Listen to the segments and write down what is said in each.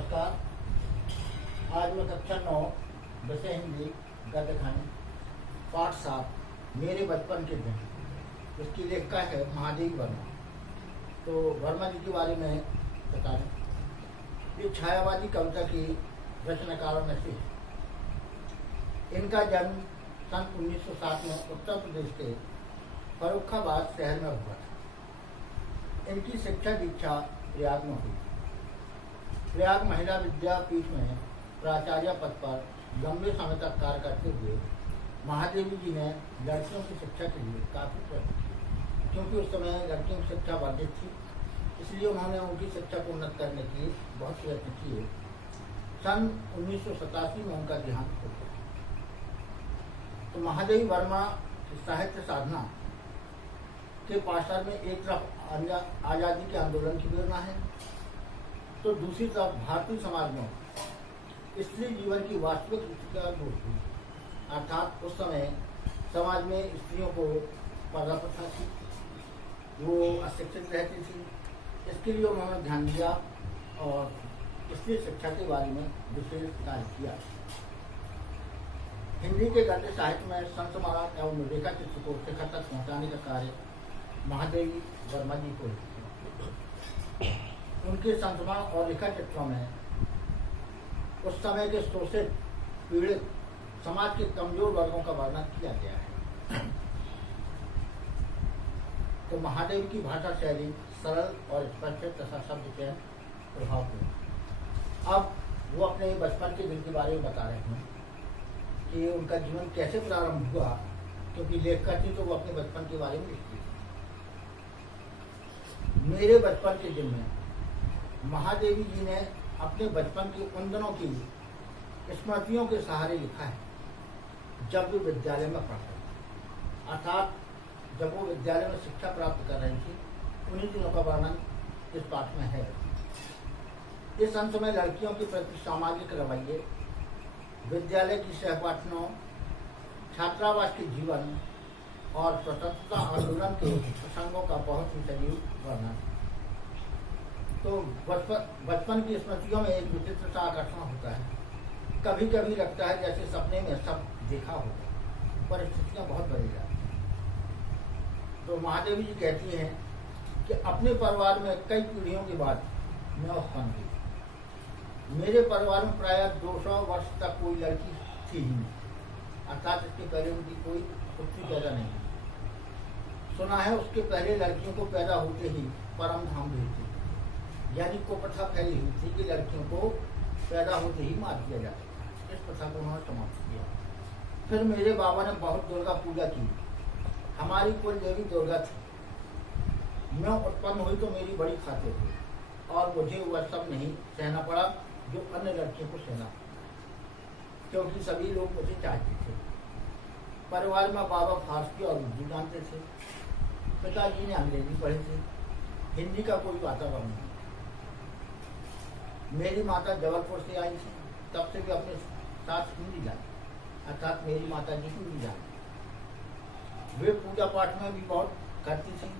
नमस्कार। आज मैं कक्षा 9 विषय हिंदी गद्य खंड पाठ 7 मेरे बचपन के दिन, इसकी लेखिका है महादेवी वर्मा। तो वर्मा जी के बारे में बता दें, ये छायावादी कविता की रचनाकारों में से है। इनका जन्म सन 1907 में उत्तर प्रदेश के फर्रुखाबाद शहर में हुआ था। इनकी शिक्षा दीक्षा प्रयाग में हुई। प्रयाग महिला विद्यापीठ में प्राचार्य पद पर लंबे समय तक कार्य करते हुए महादेवी जी ने लड़कियों की शिक्षा के लिए काफी प्रयत्न किए, क्योंकि उस समय लड़कियों की शिक्षा वर्जित थी। इसलिए उन्होंने उनकी शिक्षा को उन्नत करने के लिए बहुत प्रयत्न किए। सन 1987 में उनका देहांत हो गया। तो महादेवी वर्मा की साहित्य साधना के पार्श्व में एक तरफ आज़ादी के आंदोलन की प्रेरणा है, तो दूसरी तरफ भारतीय समाज में स्त्री जीवन की वास्तविक स्थिति का बोध हुई। अर्थात उस समय समाज में स्त्रियों को पर्दा प्रथा थी, वो अशिक्षित रहती थी। इसके लिए उन्होंने ध्यान दिया और स्त्री शिक्षा के बारे में विशेष कार्य किया। हिंदी के गद्य साहित्य में संस्मरण एवं रेखा चित्र को शिखर तक पहुँचाने का कार्य महादेवी वर्मा जी को। उनके संस्मरण और रेखा चित्रों में उस समय के शोषित पीड़ित समाज के कमजोर वर्गों का वर्णन किया गया है। तो महादेव की भाषा शैली सरल और स्पष्ट तथा शब्द चयन प्रभावपूर्ण। अब वो अपने बचपन के दिन के बारे में बता रहे हैं कि उनका जीवन कैसे प्रारंभ हुआ, क्योंकि लेखक थी तो वो अपने बचपन के बारे में लिखती थी। मेरे बचपन के दिन में महादेवी जी ने अपने बचपन के उन दिनों की स्मृतियों के सहारे लिखा है जब वे विद्यालय में पढ़ते थे। अर्थात जब वो विद्यालय में शिक्षा प्राप्त कर रही थी, उन्हीं दिनों का वर्णन इस पाठ में है। इस अंश में लड़कियों के प्रति सामाजिक रवैये, विद्यालय की सहपाठियों, छात्रावास के जीवन और स्वतंत्रता आंदोलन के प्रसंगों का बहुत ही सजीव वर्णन। तो बचपन की स्मृतियों में एक विचित्र सा आकर्षण होता है। कभी कभी लगता है जैसे सपने में सब देखा होगा, परिस्थितियां बहुत बदल जाती हैं। तो महादेवी जी कहती हैं कि अपने परिवार में कई पीढ़ियों के बाद मैं उत्पन्न हुई। मेरे परिवार में प्राय 200 वर्ष तक कोई लड़की थी ही नहीं। अर्थात इसके पहले उनकी कोई पुत्री पैदा नहीं हुई। सुना है उसके पहले लड़कियों को पैदा होते ही परम धाम भेजती, यानी को प्रथा फैली हुई थी कि लड़कियों को पैदा होते ही मार दिया जाता था। इस प्रथा को उन्होंने समाप्त किया। फिर मेरे बाबा ने बहुत दुर्गा पूजा की। हमारी कुल देवी दुर्गा थी। मैं उत्पन्न हुई तो मेरी बड़ी खातिर हुई और मुझे वह सब नहीं सहना पड़ा जो अन्य लड़कियों को सहना, क्योंकि सभी लोग मुझे चाहते थे। परिवार में बाबा फारसी और उर्दू जानते थे। पिताजी ने अंग्रेजी पढ़े थे। हिंदी का कोई वातावरण नहीं। मेरी माता जबलपुर से आई थी, तब से भी अपने साथ हिंदी जाती, अर्थात मेरी माता जी हिंदी जानती। वे पूजा पाठ में भी बहुत करती थी।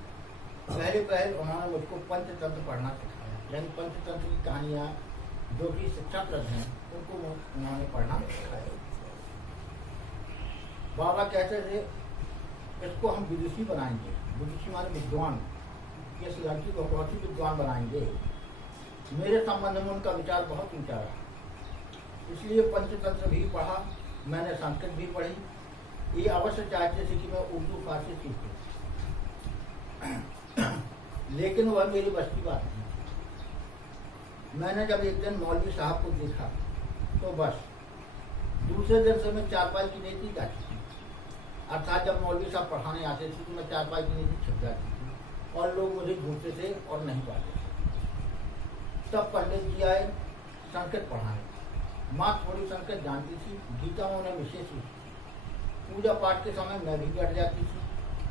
पहले उन्होंने मुझको पंचतंत्र पढ़ना सिखाया, यानी पंचतंत्र की कहानियाँ जो कि शिक्षाप्रद हैं उनको उन्होंने पढ़ना सिखाया। बाबा कहते थे इसको हम विदुषी बनाएंगे। विदुषी माने विद्वान, इस लड़की को बहुत ही विद्वान बनाएंगे। मेरे संबंध में उनका विचार बहुत ऊंचा रहा, इसलिए पंचतंत्र भी पढ़ा। मैंने संस्कृत भी पढ़ी। ये अवश्य चाहते थे कि मैं उर्दू फारसी सीखूं, लेकिन वह मेरी बस की बात नहीं। मैंने जब एक दिन मौलवी साहब को देखा तो बस दूसरे दिन से मैं चारपाई की नीति जाती थी। अर्थात जब मौलवी साहब पढ़ाने आते थे तो मैं चारपाई की नीति छिप जाती थी और लोग मुझे ढूंढते थे और नहीं पाते थे। तब पंडित जी आए संस्कृत पढ़ाने। माँ थोड़ी संस्कृत जानती थी, गीता में उन्हें विशेष रुचि थी। पूजा पाठ के समय मैं भी बैठ जाती थी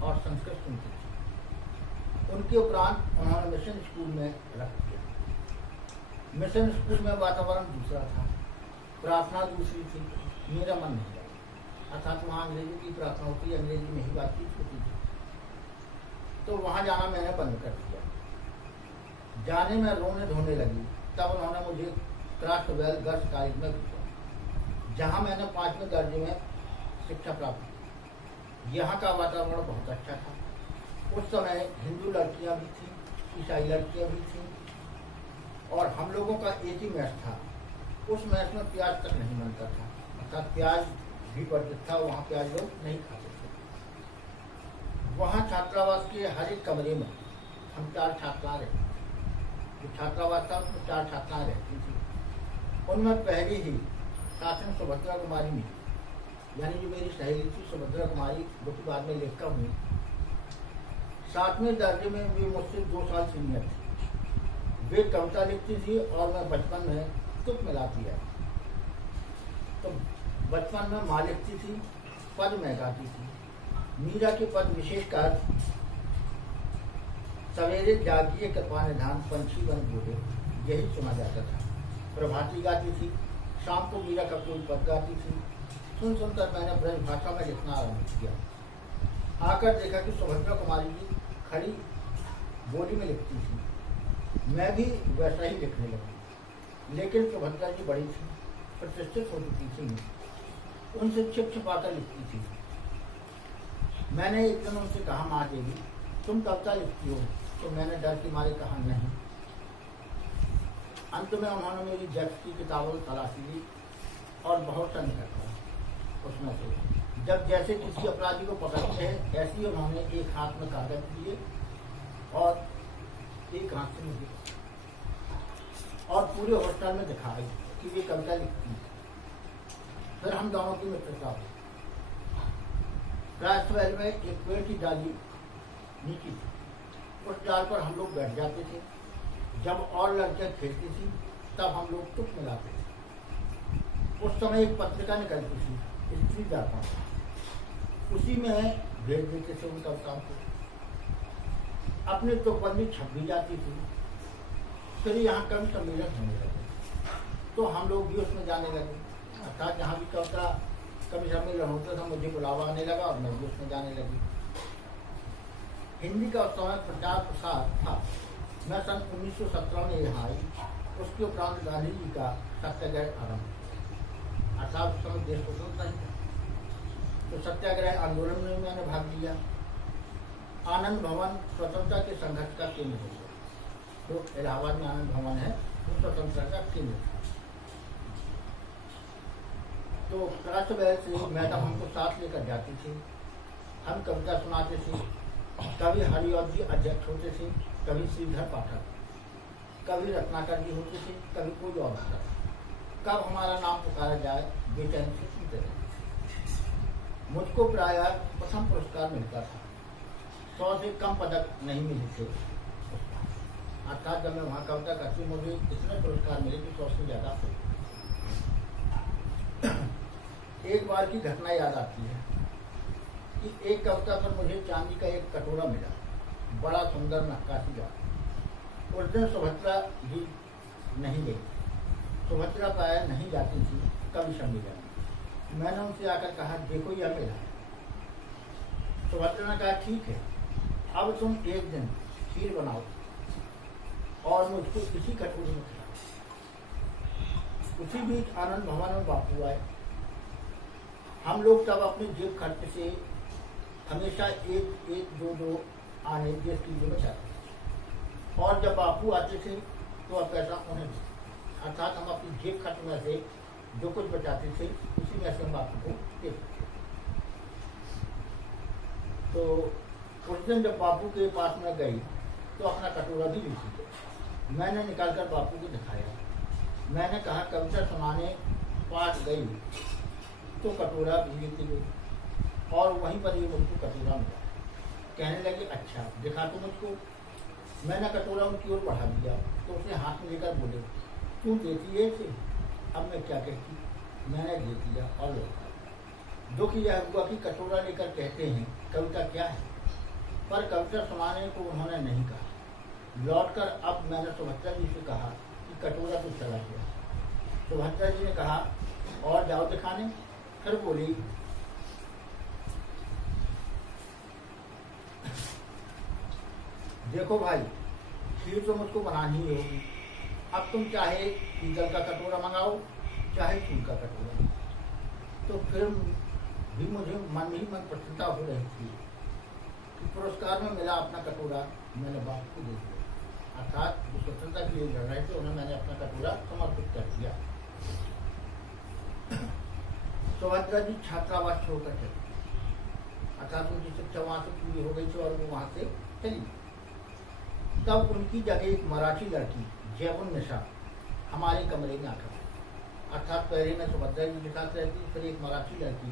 और संस्कृत सुनती थी। उनके उपरांत उन्होंने मिशन स्कूल में रख दिया। मिशन स्कूल में वातावरण दूसरा था, प्रार्थना दूसरी थी। मेरा मन नहीं लगा। अर्थात वहाँ अंग्रेजी की प्रार्थना होती, अंग्रेजी में ही बातचीत होती थी। तो वहाँ जाना मैंने बंद कर दिया। जाने में रोने धोने लगी। तब उन्होंने मुझे क्राफ्टवेल गर्ल्स कॉलेज में पहुंचा, जहां मैंने 5वें दर्जे में शिक्षा प्राप्त की। यहाँ का वातावरण बहुत अच्छा था। उस समय हिंदू लड़कियां भी थीं, ईसाई लड़कियां भी थीं, और हम लोगों का एक ही मैच था। उस मैच में प्याज तक नहीं बनता था, अर्थात प्याज भी वर्जित था, वहाँ प्याज लोग नहीं खाते थे। वहाँ छात्रावास के हर एक कमरे में हम 4 छात्राएं रहती। जो छात्रावास था उसमें 4 छात्राएं रहती थी। उनमें पहले ही साथ में सुभद्रा कुमारी मिली, यानी जो मेरी सहेली थी सुभद्रा कुमारी, जो कि बाद में लेखिका हुई। 7वें दर्जे में वे मुझसे 2 साल सीनियर थी। वे कविता लिखती थी और मैं बचपन में तुक मिलाती है। तो बचपन में माँ लिखती थी, पद में गाती थी। मीरा के पद विशेषकर सवेरे जागिए कृपा निधान पंछी बन बोले, यही सुना जाता था। प्रभाती गाती थी। शाम को मीरा का कोई पद गाती थी। सुनकर मैंने ब्रज भाषा में लिखना आरम्भ किया। आकर देखा कि सुभद्रा कुमारी जी खड़ी बोली में लिखती थी। मैं भी वैसा ही लिखने लगी, लेकिन सुभद्रा जी बड़ी थी, प्रतिष्ठित हो चुकी थी, उनसे छिप छिपाकर लिखती थी। मैंने एक दिन उनसे कहा, माँ देवी तुम कविता लिखती हो? तो मैंने डर के मारे कहा नहीं। अंत में उन्होंने मेरी जज की किताबों को तलाशी ली और बहुत सा निकला उसमें से। जब जैसे किसी अपराधी को पकड़ते हैं, ऐसे ही उन्होंने एक हाथ में कागज दिए और एक हाथ से मुझे और पूरे हॉस्टल में दिखाई कि ये कविता लिखती है। फिर हम दोनों की मित्रता हुई। क्राफ्टवेल में एक पेड़ की डाली नीचे थी, उस डाल पर हम लोग बैठ जाते थे। जब और लड़कियां खेलती थी तब हम लोग तुक मिलाते थे। उस समय एक पत्रिका निकलती थी, स्त्री जाता, उसी में भेज देते थे उन कविताओं को। अपनी तुकबंदी छप भी जाती थी। फिर यहाँ कवि सम्मेलन होने लगे तो हम लोग भी उसमें जाने लगे, अर्थात जहाँ भी कविता कवि सम्मेलन होता था मुझे बुलावा आने लगा और मैं भी उसमें जाने लगी। हिंदी का उस समय प्रचार प्रसार था। मैं सन 1917 में यहाँ आई। उसके उपरांत गांधी जी का सत्याग्रह आरम्भ, अर्थात उस समय देश स्वतंत्र नहीं था, तो सत्याग्रह आंदोलन में मैंने भाग लिया। आनंद भवन स्वतंत्रता के संघर्ष का केंद्र हो गया। तो इलाहाबाद में आनंद भवन है, वो स्वतंत्रता का केंद्र था। तो क्राफ्टवेल से मैडम हमको साथ लेकर जाती थी। हम कविता सुनाते थे। कभी हरिऔध जी अध्यक्ष होते थे, कभी श्रीधर पाठक, कभी रत्नाकर जी होते थे, कभी कोई और होता था। कब हमारा नाम पुकारा जाए बेचैन से सुनते थे। मुझको प्रायः प्रथम पुरस्कार मिलता था। 100 से कम पदक नहीं मिले थे। अर्थात जब मैं वहाँ कविता करती मुझे इतने पुरस्कार मिले कि 100 से ज़्यादा थे। एक बार की घटना याद आती है कि एक कविता पर मुझे चांदी का एक कटोरा मिला, बड़ा सुंदर नक्काशी का। उस दिन सुभद्रा जी नहीं गई। सुभद्रा प्रायः नहीं जाती थी कवि सम्मेलन में। मैंने उनसे आकर कहा, देखो यह मिला है। सुभद्रा ने कहा, ठीक है, अब तुम एक दिन खीर बनाओ और मुझको इसी कटोरे में खिलाओ। उसी बीच आनंद भवन में बापू आए। हम लोग तब अपने जेब खर्च से हमेशा एक दो आने देश के लिए बचाते थे, और जब बापू आते थे तो अब पैसा उन्हें देते, अर्थात हम अपनी जेब खर्च में से जो कुछ बचाते थे उसी में से हम बापू को देते थे। तो उस दिन जब बापू के पास में गई तो अपना कटोरा भी लीची थे। मैंने निकालकर बापू को दिखाया। मैंने कहा, कविता सुनाने पास गई तो कटोरा भी लेती गई और वहीं पर ये मुझको कटोरा मिला। कहने लगी, अच्छा दिखा तो मुझको। मैंने कटोरा उनकी ओर बढ़ा दिया तो उसने हाथ में लेकर बोले, तू देती है इसे? अब मैं क्या कहती। मैंने दे दिया और लौटा। दुख यह हुआ कि कटोरा लेकर कहते हैं कविता क्या है, पर कविता सुनाने को उन्होंने नहीं कहा। लौटकर अब मैंने सुभद्रा जी से कहा कि कटोरा तो चला गया। सुभद्रा जी ने कहा, और जाओ दिखाने। फिर बोली, देखो भाई, खीर तो मुझको बनानी ही होगी, अब तुम चाहे पीतल का कटोरा मंगाओ, चाहे फूल का कटोरा। तो फिर भी मुझे मन ही मन प्रसन्नता हो रही थी कि पुरस्कार में मिला अपना कटोरा मैंने बाप को दे दिया, अर्थात जो स्वतंत्रता के लिए लड़ रहे थे उन्हें मैंने अपना कटोरा समर्पित कर दिया। सुभद्रा जी छात्रावास छोड़कर चली, अर्थात उनकी शिक्षा वहां से पूरी हो गई थी और वो वहां से चली। तब उनकी जगह एक मराठी लड़की जयबुन निशा हमारे कमरे में आकर, अर्थात पहले मैं सुभद्रा जी के साथ रहती, फिर एक मराठी लड़की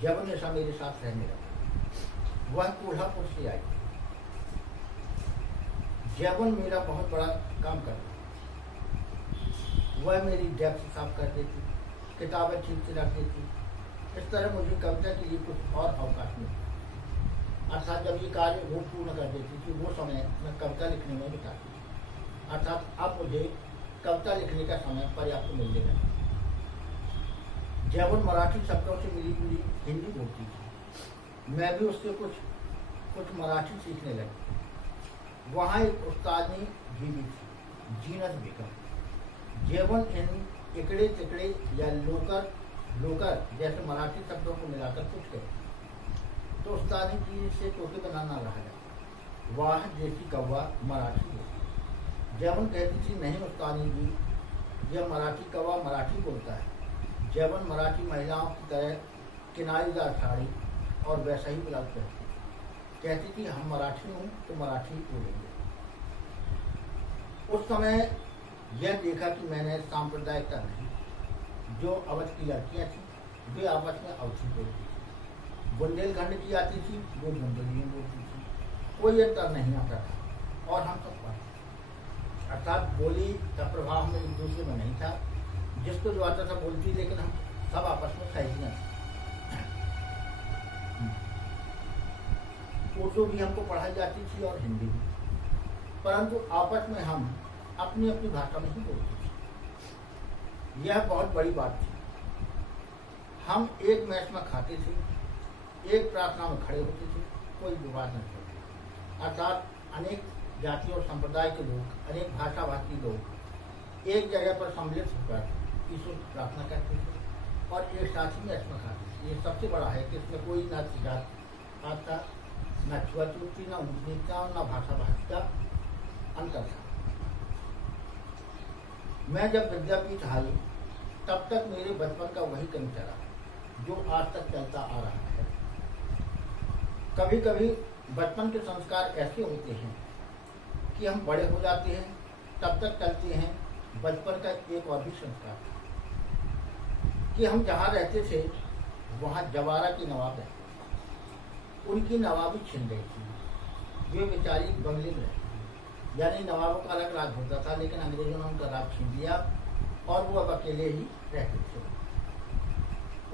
जयबुन निशा मेरे साथ रहने लगी। वह कोल्हापुर से आई। जयबुन मेरा बहुत बड़ा काम करती, वह मेरी डेस्क साफ कर देती, किताबें ठीक से रख देती। इस तरह मुझे कविता के लिए कुछ और अवकाश मिला, अर्थात जब ये कार्य वो पूर्ण कर देती थी वो समय मैं कविता लिखने में बिताती थी, अर्थात अब मुझे कविता लिखने का समय पर्याप्त मिल गया। जयबुन मराठी शब्दों से मिली जुली हिंदी बोलती थी, मैं भी उससे कुछ मराठी सीखने लगी। वहाँ एक उस्तादनी जीवी थी, जीनत बेगम। जयबुन इन इकड़े तिकड़े या लोकर जैसे मराठी शब्दों को मिलाकर कुछ कहे तो उस्तादनी जी से टोके बनाना रहा जाता, वाह जैसी कौवा मराठी बोलती। जयबुन कहती थी, नहीं उस्तादनी जी, यह मराठी कौवा मराठी बोलता है। जयबुन मराठी महिलाओं की तरह किनारीदार साड़ी और वैसा ही ब्लाउज कहती थी, हम मराठी हूँ तो मराठी ही बोलेंगे। उस समय यह देखा कि मैंने सांप्रदायिकता नहीं, जो अवध की लड़कियाँ थीं वे आपस में अवधी बोलती थी, बुंदेलखंड की आती थी वो बुंदेली बोलती थी, कोई अंतर नहीं आता था और हम सब पढ़ते, अर्थात बोली का प्रभाव हमें एक दूसरे में नहीं था, जिसको जो आता था बोलती, लेकिन हम सब आपस में सहजियाँ थे। उर्दू भी हमको पढ़ाई जाती थी और हिंदी भी, परंतु आपस में हम अपनी अपनी भाषा में ही बोलते थे। यह बहुत बड़ी बात थी। हम एक मैच में खाते थे, एक प्रार्थना में खड़े होते थे, कोई विवाद नहीं होता, अर्थात अनेक जाति और संप्रदाय के लोग, अनेक भाषा भाषी लोग एक जगह पर सम्मिलित होकर ईश्वर की प्रार्थना करते थे और एक साथ ही मैच में खाते थे। ये सबसे बड़ा है कि इसमें कोई न जात आता, न छुआछूती, न ऊंचा, न भाषा भाषी का अंतर था। मैं जब विद्यापीठ आई तब तक मेरे बचपन का वही क्रम चला जो आज तक चलता आ रहा है। कभी कभी बचपन के संस्कार ऐसे होते हैं कि हम बड़े हो जाते हैं, तब तक चलते हैं बचपन का एक और भी संस्कार कि हम जहाँ रहते थे वहाँ जवारा के नवाब रहते थे, उनकी नवाबी छिन गई थी, वे बेचारी बंगले में रहती थी, यानी नवाबों का अलग राज होता था, लेकिन अंग्रेजों ने उनका राज छीन लिया और वो अब अकेले ही रहते थे।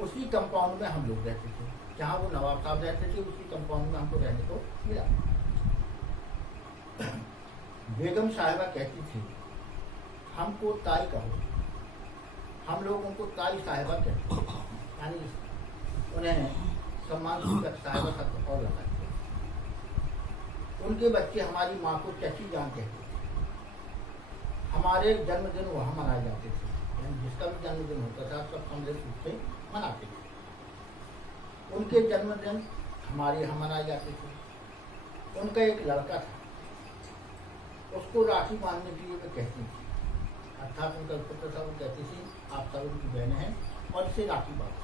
उसी कंपाउंड में हम लोग रहते थे, जहाँ वो नवाब साहब रहते थे उसी कंपाउंड में हमको रहने को मिला। बेगम साहिबा कहती थी, हमको ताई कहो, हम लोग उनको ताई साहिबा कहते हैं, यानी उन्हें सम्मान सूचक साहिबा शब्द और लगा दिया। उनके बच्चे हमारी माँ को चची जान कहते थे। हमारे जन्मदिन वहाँ मनाए जाते थे, यानी जिसका भी जन्मदिन होता था सब सम्मिलित रूप से मनाते थे। उनके जन्मदिन हमारे यहाँ मनाए जाते थे। उनका एक लड़का था, उसको राखी बांधने के लिए वे कहती थी, अर्थात उनका पुत्र था, वो कहती थी आप सब उनकी बहन हैं और इसे राखी बांधो।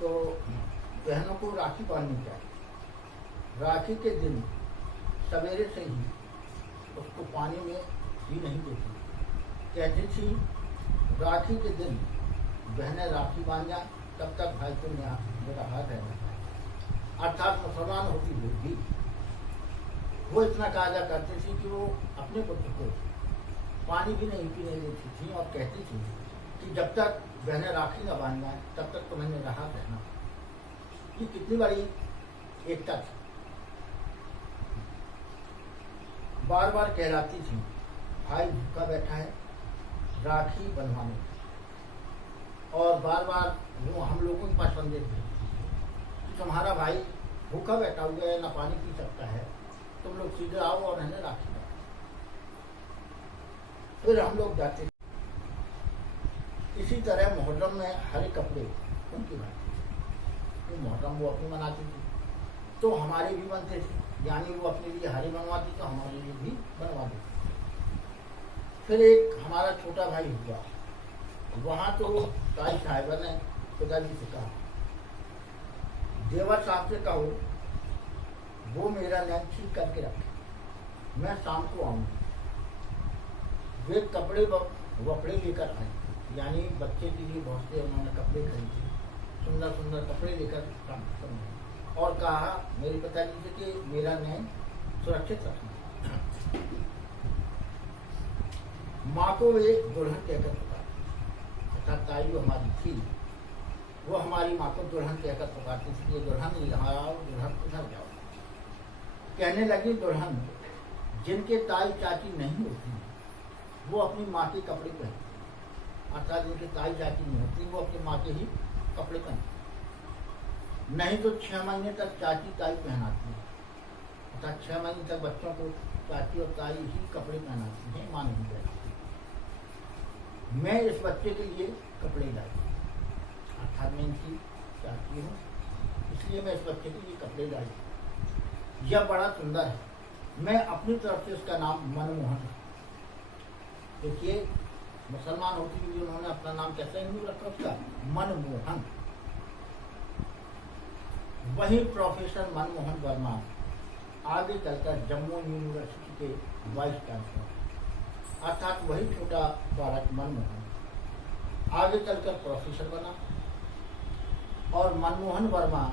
तो बहनों को राखी बांधनी चाहिए। राखी के दिन सवेरे से ही उसको पानी में ही नहीं देती, कहती थी राखी के दिन बहनें राखी बांध जाए तब तक भाई तुम यहाँ मेरा हाथ रहना। अर्थात मुसलमान होती हुई भी वो इतना काजा करती थी कि वो अपने पुत्र को पानी भी नहीं पीने देती थी और कहती थी कि जब तक बहनें राखी न बांध जाए तब तक तुम्हें मेरा हाथ रहना। ये कितनी बड़ी एकता थी। बार बार कहलाती थी भाई भूखा बैठा है राखी बंधवाने, और बार बार वो हम लोगों के पास संदेश भेजती थी कि तुम्हारा भाई भूखा बैठा हुआ है, ना पानी पी सकता है, तुम लोग सीधे आओ और उन्हें राखी बांधो। फिर हम लोग जाते थे। इसी तरह मुहर्रम में हरे कपड़े उनकी बनते थे, तो मुहर्रम वो अपनी मनाती थी, तो हमारे भी बनते थे, यानी वो अपने लिए हरे बनवाती तो हमारे लिए भी बनवा देती। फिर एक हमारा छोटा भाई हुआ, वहाँ तो ताई साहिबा ने पिताजी से कहा, देवर साहब से कहो वो मेरा नैन ठीक करके रखे, मैं शाम को आऊँगी। वे कपड़े वपड़े लेकर आए, यानी बच्चे के लिए बहुत से उन्होंने कपड़े खरीदे, सुंदर सुंदर कपड़े लेकर और कहा मेरे पिताजी से कि मेरा नैन सुरक्षित रखना। माँ को वे दुल्हन कहकर पुकारते, तथा ताई जो हमारी थी वो हमारी माँ को दुल्हन कहकर पुकारती थी, ये दुल्हन यहाँ आओ, दुल्हन उधर जाओ। कहने लगी दुल्हन जिनके ताई चाची नहीं होती वो अपनी माँ के कपड़े पहनती, अर्थात जिनकी ताई चाची नहीं होती वो अपनी माँ के ही कपड़े पहनती, नहीं तो 6 महीने तक चाची ताई पहनाती है, अर्थात 6 महीने तक बच्चों को चाची और ताई ही कपड़े पहनाती हैं, माँ नहीं पहनाती। मैं इस बच्चे के लिए कपड़े लाई, अर्थात मैं इनकी चाची हूँ, इसलिए मैं इस बच्चे के लिए कपड़े लाई। यह बड़ा सुंदर है, मैं अपनी तरफ से इसका नाम मनमोहन। देखिए मुसलमान होती हुई उन्होंने अपना नाम कैसे हिंदू रखा, उसका मनमोहन। वही प्रोफेसर मनमोहन वर्मा आगे चलकर जम्मू यूनिवर्सिटी के वाइस चांसलर, अर्थात वही छोटा बालक मनमोहन आगे चलकर प्रोफेसर बना और मनमोहन वर्मा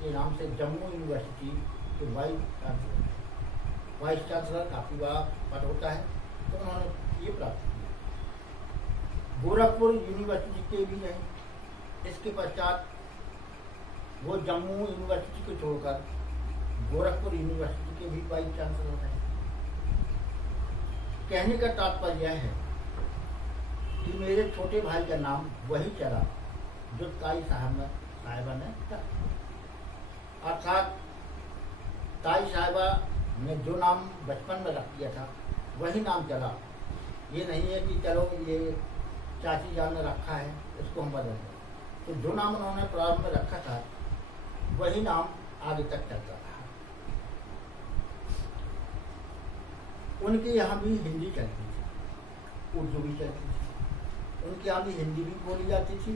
के नाम से जम्मू यूनिवर्सिटी के वाइस चांसलर काफी बड़ा पद होता है, तो उन्होंने ये प्राप्त किया। गोरखपुर यूनिवर्सिटी के भी हैं, इसके पश्चात वो जम्मू यूनिवर्सिटी को छोड़कर गोरखपुर यूनिवर्सिटी के भी वाइस चांसलर हैं। कहने का तात्पर्य यह है कि मेरे छोटे भाई का नाम वही चला जो ताई साहिबा ने रखा, अर्थात ताई साहिबा ने जो नाम बचपन में रख दिया था वही नाम चला। ये नहीं है कि चलो ये चाची जान ने रखा है इसको हम बदल दें, तो जो नाम उन्होंने प्रारंभ में रखा था वही नाम आगे तक चलता रहा। उनके यहाँ भी हिंदी चलती थी, उर्दू भी चलती थी, उनके यहाँ भी हिंदी भी बोली जाती थी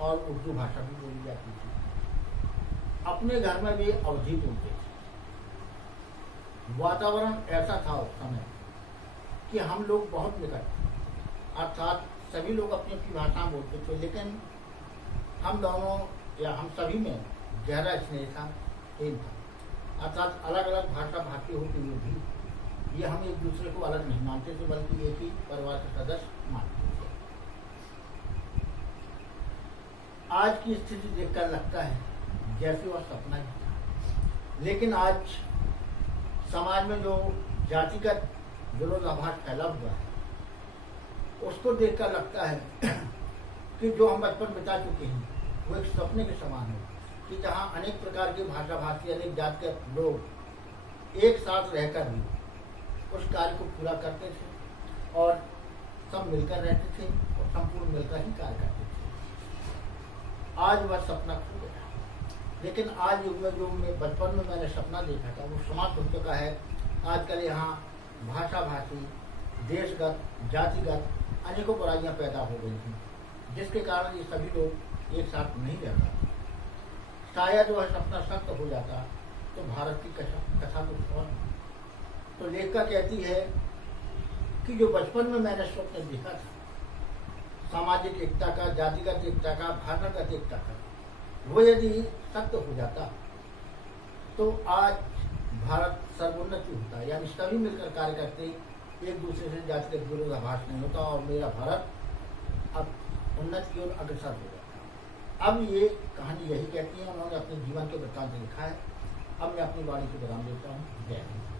और उर्दू भाषा भी बोली जाती थी। अपने घर में भी अवधी बोलते थे। वातावरण ऐसा था उस समय कि हम लोग बहुत निकट थे, अर्थात सभी लोग अपनी अपनी भाषा बोलते थे, लेकिन हम दोनों या हम सभी में गहरा स्नेह था, प्रेम था। अर्थात अलग अलग भाषा भाषी होते हुए भी ये हम एक दूसरे को अलग नहीं मानते थे, बल्कि एक ही परिवार के सदस्य मानते थे। आज की स्थिति देखकर लगता है जैसे वह सपना ही था, लेकिन आज समाज में जो जातिगत विरोधाभास फैला हुआ है उसको देखकर लगता है कि जो हम बचपन बिता चुके हैं वो एक सपने के समान है, कि जहाँ अनेक प्रकार के भाषा भाषी अनेक जात के लोग एक साथ रहकर भी उस कार्य को पूरा करते थे और सब मिलकर रहते थे और संपूर्ण मिलकर ही कार्य करते थे। आज वह सपना खो गया, लेकिन आज युग में जो मैं बचपन में मैंने सपना देखा था वो समाप्त हो चुका है। आजकल यहाँ भाषा भाषी, देशगत, जातिगत अनेकों बुराइयां पैदा हो गई थी, जिसके कारण ये सभी लोग एक साथ नहीं रह पाते। शायद वह सपना सत्य हो जाता तो भारत की कथा कुछ और। तो लेखिका कहती है कि जो बचपन में मैंने स्वप्न देखा था, सामाजिक एकता का, जातिगत एकता का, भाषागत एकता का, वो यदि सत्य हो जाता तो आज भारत सर्वोन्नति होता, यानी सभी मिलकर कार्य करते, एक दूसरे से जातिगत विरोधाभास नहीं होता और मेरा भारत अब उन्नति की ओर अग्रसर हो जाता। अब ये कहानी यही कहती है, उन्होंने अपने जीवन के वृत्तांत लिखा है। अब मैं अपनी वाणी को विराम देता हूँ। जय हिंद।